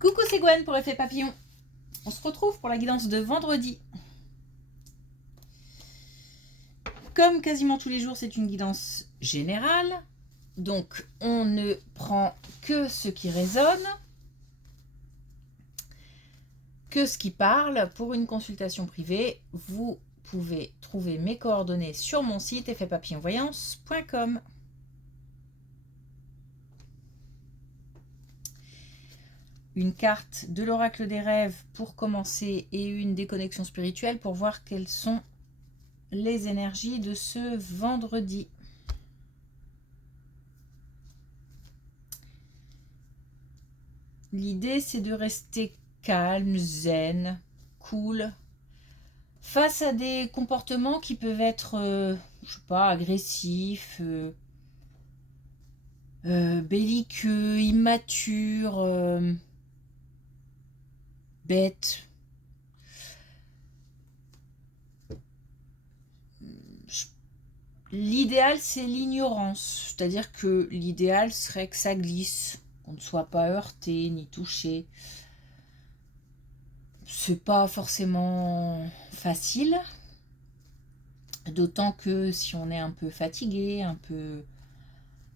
Coucou, c'est Gwen pour Effet Papillon. On se retrouve pour la guidance de vendredi. Comme quasiment tous les jours, c'est une guidance générale. Donc, on ne prend que ce qui résonne, que ce qui parle. Pour une consultation privée, vous pouvez trouver mes coordonnées sur mon site effetpapillonvoyance.com. Une carte de l'oracle des rêves pour commencer et une des connexions spirituelles pour voir quelles sont les énergies de ce vendredi. L'idée, c'est de rester calme, zen, cool, face à des comportements qui peuvent être, je sais pas, agressifs, belliqueux, immatures, bêtes. L'idéal, c'est l'ignorance. C'est-à-dire que l'idéal serait que ça glisse, qu'on ne soit pas heurté ni touché. C'est pas forcément facile. D'autant que si on est un peu fatigué, un peu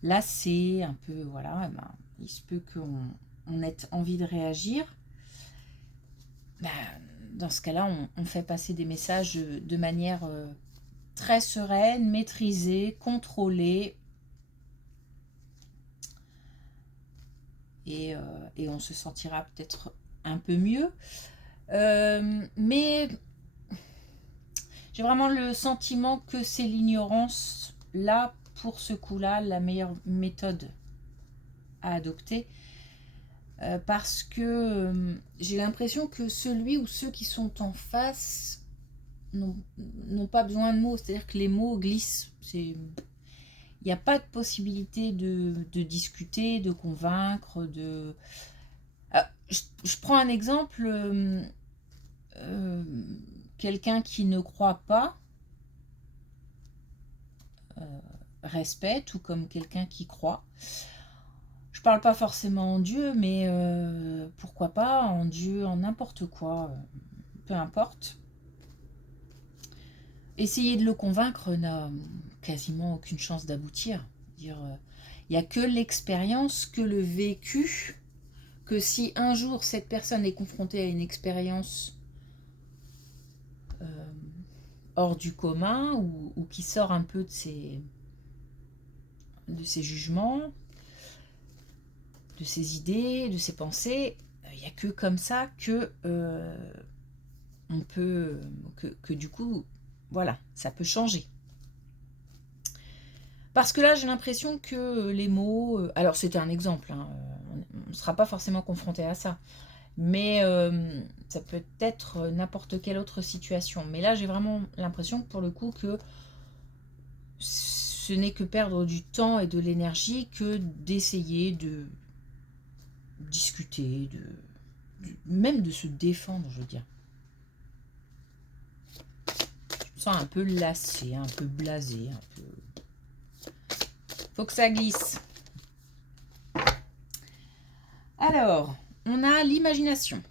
lassé, un peu, voilà, ben, il se peut qu'on ait envie de réagir. Ben, dans ce cas-là, on fait passer des messages de manière très sereine, maîtrisée, contrôlée. Et on se sentira peut-être un peu mieux. Mais j'ai vraiment le sentiment que c'est l'ignorance, là, pour ce coup-là, la meilleure méthode à adopter. Parce que j'ai l'impression que celui ou ceux qui sont en face n'ont pas besoin de mots. C'est-à-dire que les mots glissent. Il n'y a pas de possibilité de discuter, de convaincre, de... je prends un exemple, quelqu'un qui ne croit pas, respect, tout comme quelqu'un qui croit. Je parle pas forcément en Dieu, mais pourquoi pas en Dieu, en n'importe quoi, peu importe. Essayer de le convaincre n'a quasiment aucune chance d'aboutir. Il n'y a que l'expérience, que le vécu, que si un jour cette personne est confrontée à une expérience hors du commun ou qui sort un peu de ses jugements, de ses idées, de ses pensées, il n'y a que comme ça que on peut, que du coup, voilà, ça peut changer. Parce que là, j'ai l'impression que les mots... alors, c'était un exemple, hein, on ne sera pas forcément confronté à ça. Mais ça peut être n'importe quelle autre situation. Mais là, j'ai vraiment l'impression, pour le coup, que ce n'est que perdre du temps et de l'énergie que d'essayer de discuter, même de se défendre, je veux dire. Je me sens un peu lassé, un peu blasé, un peu... Faut que ça glisse. Alors, on a l'imagination.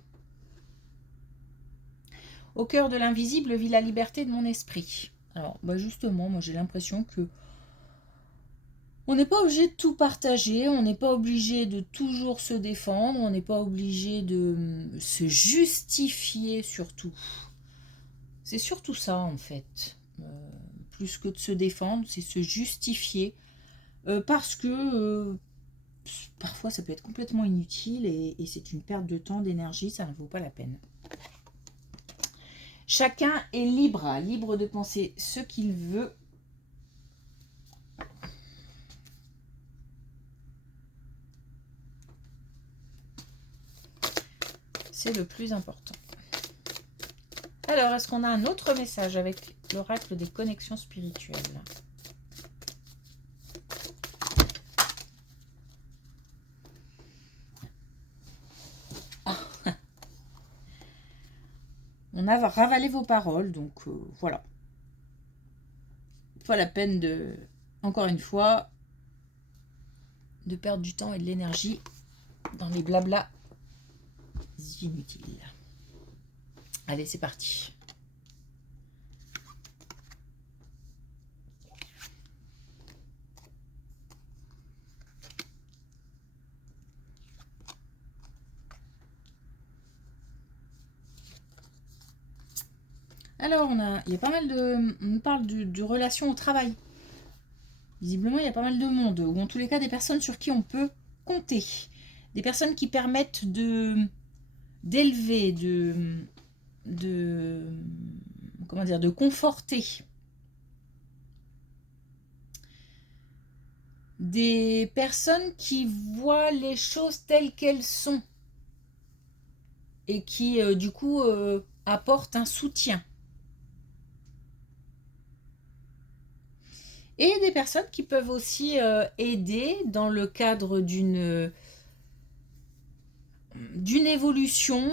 Au cœur de l'invisible vit la liberté de mon esprit. Alors, bah justement, moi j'ai l'impression que on n'est pas obligé de tout partager, on n'est pas obligé de toujours se défendre, on n'est pas obligé de se justifier surtout. C'est surtout ça en fait. Plus que de se défendre, c'est se justifier. Parce que parfois ça peut être complètement inutile et c'est une perte de temps, d'énergie, ça ne vaut pas la peine. Chacun est libre de penser ce qu'il veut. C'est le plus important. Alors, est-ce qu'on a un autre message avec l'oracle des connexions spirituelles ? On a ravalé vos paroles, donc voilà. Pas la peine de, encore une fois, de perdre du temps et de l'énergie dans les blablas inutile. Allez, c'est parti. Alors, il y a pas mal de... On parle de relations au travail. Visiblement, il y a pas mal de monde, ou en tous les cas, des personnes sur qui on peut compter. Des personnes qui permettent d'élever, comment dire, de conforter. Des personnes qui voient les choses telles qu'elles sont. Et qui, du coup, apportent un soutien. Et des personnes qui peuvent aussi aider dans le cadre d'une évolution,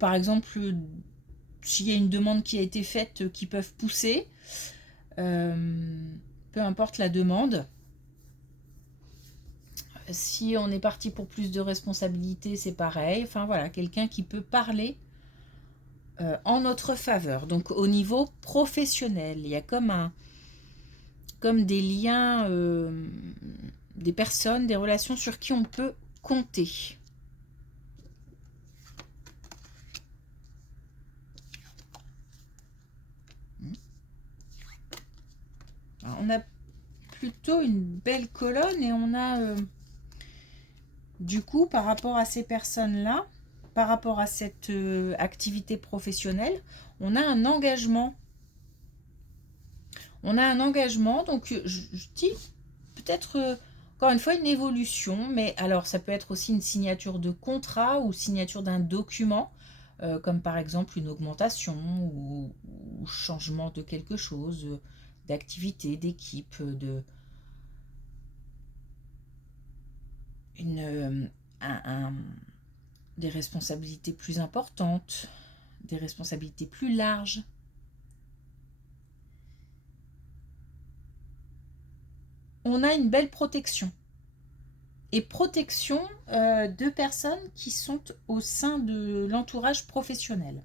par exemple, s'il y a une demande qui a été faite, qui peuvent pousser, peu importe la demande. Si on est parti pour plus de responsabilités, c'est pareil. Enfin voilà, quelqu'un qui peut parler en notre faveur. Donc au niveau professionnel, il y a comme des liens, des personnes, des relations sur qui on peut compter. Alors, on a plutôt une belle colonne et on a du coup par rapport à ces personnes-là, par rapport à cette activité professionnelle, on a un engagement. On a un engagement, donc je dis peut-être encore une fois une évolution, mais alors ça peut être aussi une signature de contrat ou signature d'un document, comme par exemple une augmentation ou changement de quelque chose, d'activité, d'équipe, des responsabilités plus importantes, des responsabilités plus larges. On a une belle protection. Et protection de personnes qui sont au sein de l'entourage professionnel.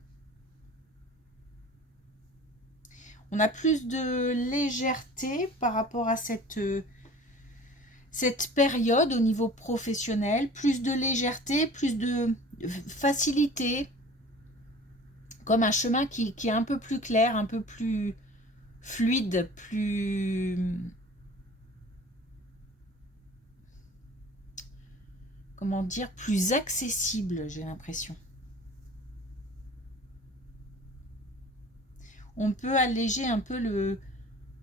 On a plus de légèreté par rapport à cette période au niveau professionnel, plus de légèreté, plus de facilité, comme un chemin qui est un peu plus clair, un peu plus fluide, plus... Comment dire, plus accessible, j'ai l'impression. On peut alléger un peu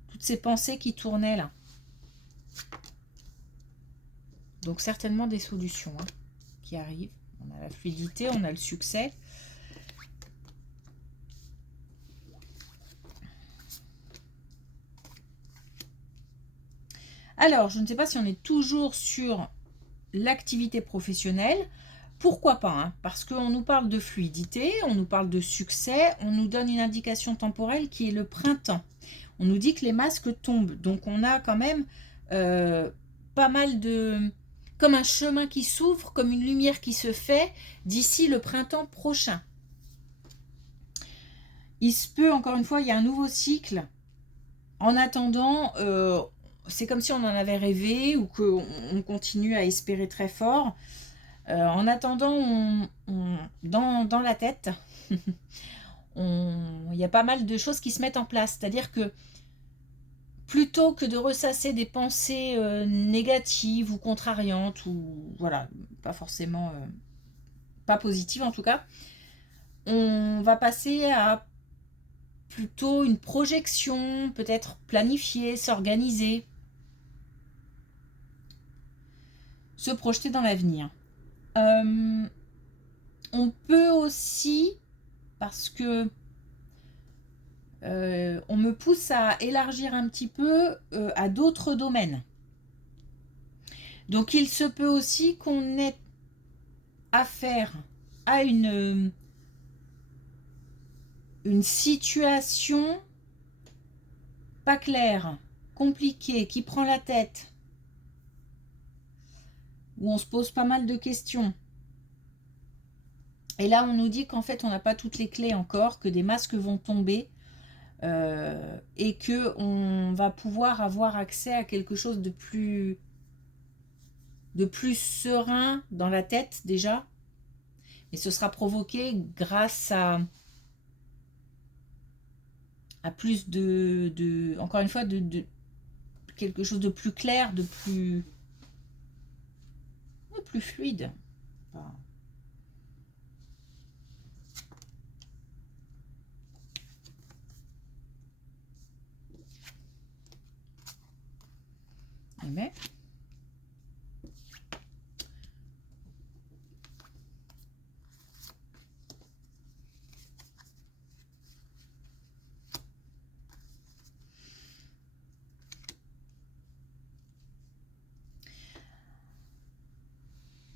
toutes ces pensées qui tournaient là. Donc certainement des solutions qui arrivent. On a la fluidité, on a le succès. Alors, je ne sais pas si on est toujours sur l'activité professionnelle. Pourquoi pas, parce qu'on nous parle de fluidité, on nous parle de succès, on nous donne une indication temporelle qui est le printemps. On nous dit que les masques tombent. Donc on a quand même pas mal de... comme un chemin qui s'ouvre, comme une lumière qui se fait d'ici le printemps prochain. Il se peut, encore une fois, il y a un nouveau cycle. En attendant, c'est comme si on en avait rêvé ou qu'on continue à espérer très fort. En attendant, dans la tête, il y a pas mal de choses qui se mettent en place. C'est-à-dire que plutôt que de ressasser des pensées négatives ou contrariantes, ou voilà, pas forcément, pas positives en tout cas, on va passer à plutôt une projection, peut-être planifier, s'organiser, se projeter dans l'avenir. On peut aussi, parce que on me pousse à élargir un petit peu à d'autres domaines. Donc il se peut aussi qu'on ait affaire à une situation pas claire, compliquée, qui prend la tête. où on se pose pas mal de questions. Et là, on nous dit qu'en fait, on n'a pas toutes les clés encore, que des masques vont tomber et que on va pouvoir avoir accès à quelque chose de plus serein dans la tête déjà. Et ce sera provoqué grâce à plus encore une fois, de quelque chose de plus clair, de plus fluide. Enfin, mais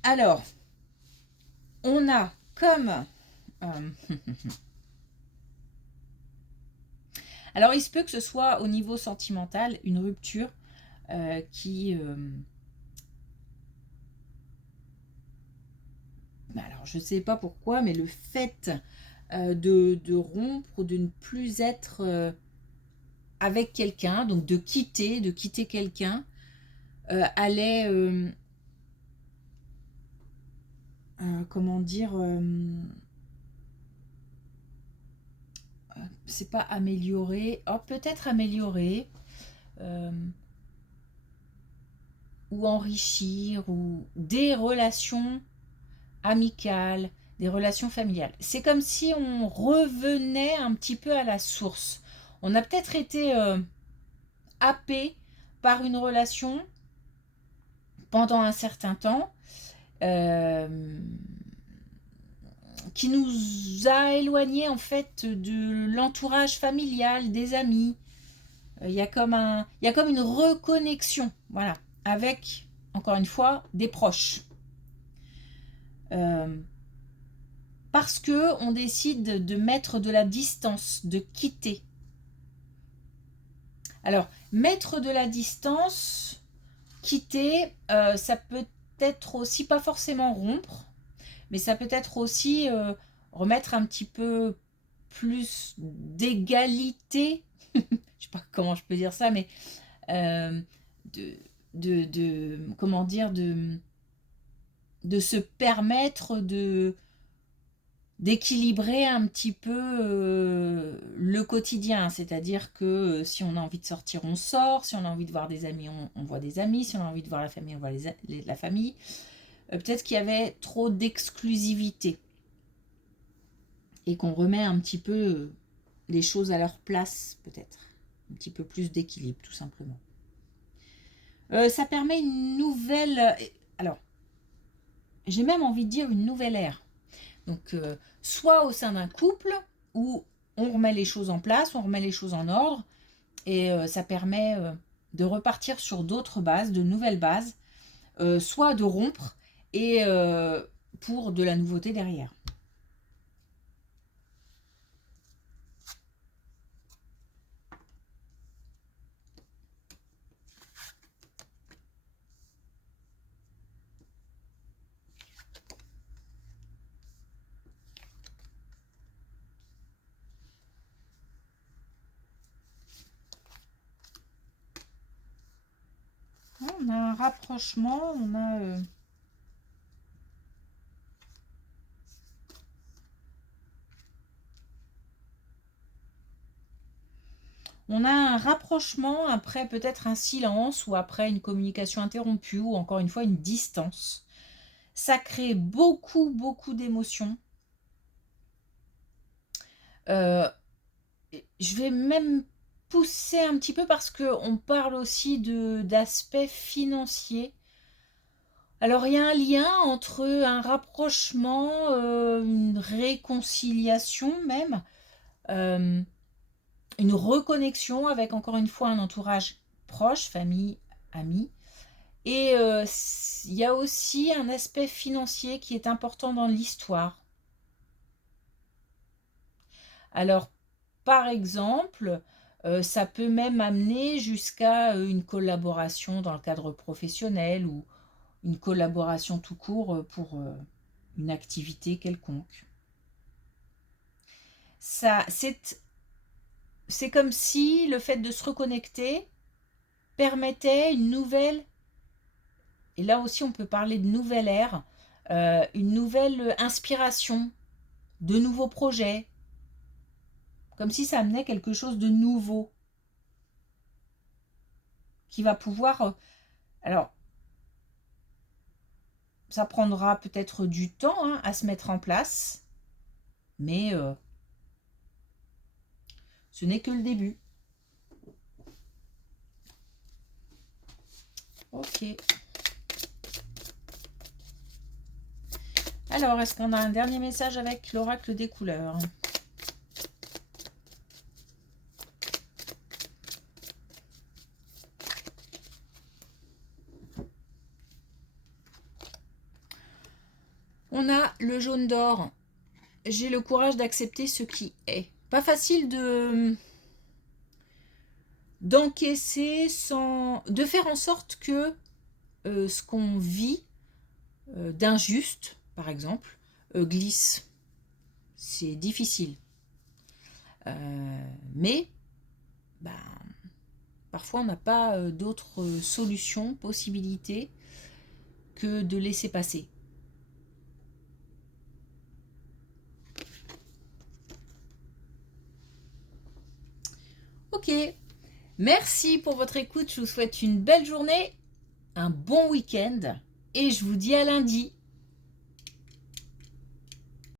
alors, on a comme alors il se peut que ce soit au niveau sentimental une rupture qui alors je ne sais pas pourquoi, mais le fait de rompre ou de ne plus être avec quelqu'un, donc de quitter quelqu'un, allait comment dire, c'est pas améliorer, oh, peut-être améliorer, ou enrichir, ou des relations amicales, des relations familiales. C'est comme si on revenait un petit peu à la source. On a peut-être été happé par une relation pendant un certain temps, qui nous a éloignés en fait de l'entourage familial, des amis. Il y a comme une reconnexion, voilà, avec, encore une fois, des proches. Parce que on décide de mettre de la distance, de quitter. Alors, mettre de la distance, quitter, ça peut être aussi, pas forcément rompre, mais ça peut être aussi remettre un petit peu plus d'égalité, je sais pas comment je peux dire ça, mais comment dire, de se permettre d'équilibrer un petit peu le quotidien, c'est-à-dire que si on a envie de sortir, on sort, si on a envie de voir des amis, on voit des amis, si on a envie de voir la famille, on voit la famille. Peut-être qu'il y avait trop d'exclusivité et qu'on remet un petit peu les choses à leur place, peut-être. Un petit peu plus d'équilibre, tout simplement. Ça permet une nouvelle... Alors, j'ai même envie de dire une nouvelle ère. Donc, soit au sein d'un couple, où on remet les choses en place, on remet les choses en ordre, et ça permet de repartir sur d'autres bases, de nouvelles bases, soit de rompre, et pour de la nouveauté derrière. On a un rapprochement, on a... On a un rapprochement après peut-être un silence ou après une communication interrompue ou encore une fois une distance. Ça crée beaucoup, beaucoup d'émotions. Je vais même pousser un petit peu parce qu'on parle aussi d'aspect financier. Alors il y a un lien entre un rapprochement, une réconciliation même, euh, une reconnexion avec encore une fois un entourage proche, famille, amis. Et il y a aussi un aspect financier qui est important dans l'histoire. Alors, par exemple, ça peut même amener jusqu'à une collaboration dans le cadre professionnel ou une collaboration tout court pour une activité quelconque. Ça, c'est comme si le fait de se reconnecter permettait une nouvelle, et là aussi on peut parler de nouvelle ère, une nouvelle inspiration, de nouveaux projets, comme si ça amenait quelque chose de nouveau qui va pouvoir... alors, ça prendra peut-être du temps hein, à se mettre en place, mais ce n'est que le début. Ok. Alors, est-ce qu'on a un dernier message avec l'oracle des couleurs? On a le jaune d'or. J'ai le courage d'accepter ce qui est. Pas facile d'encaisser sans... de faire en sorte que ce qu'on vit d'injuste, par exemple, glisse. C'est difficile. Mais ben, parfois on n'a pas d'autres solutions, possibilités que de laisser passer. Ok, merci pour votre écoute, je vous souhaite une belle journée, un bon week-end et je vous dis à lundi.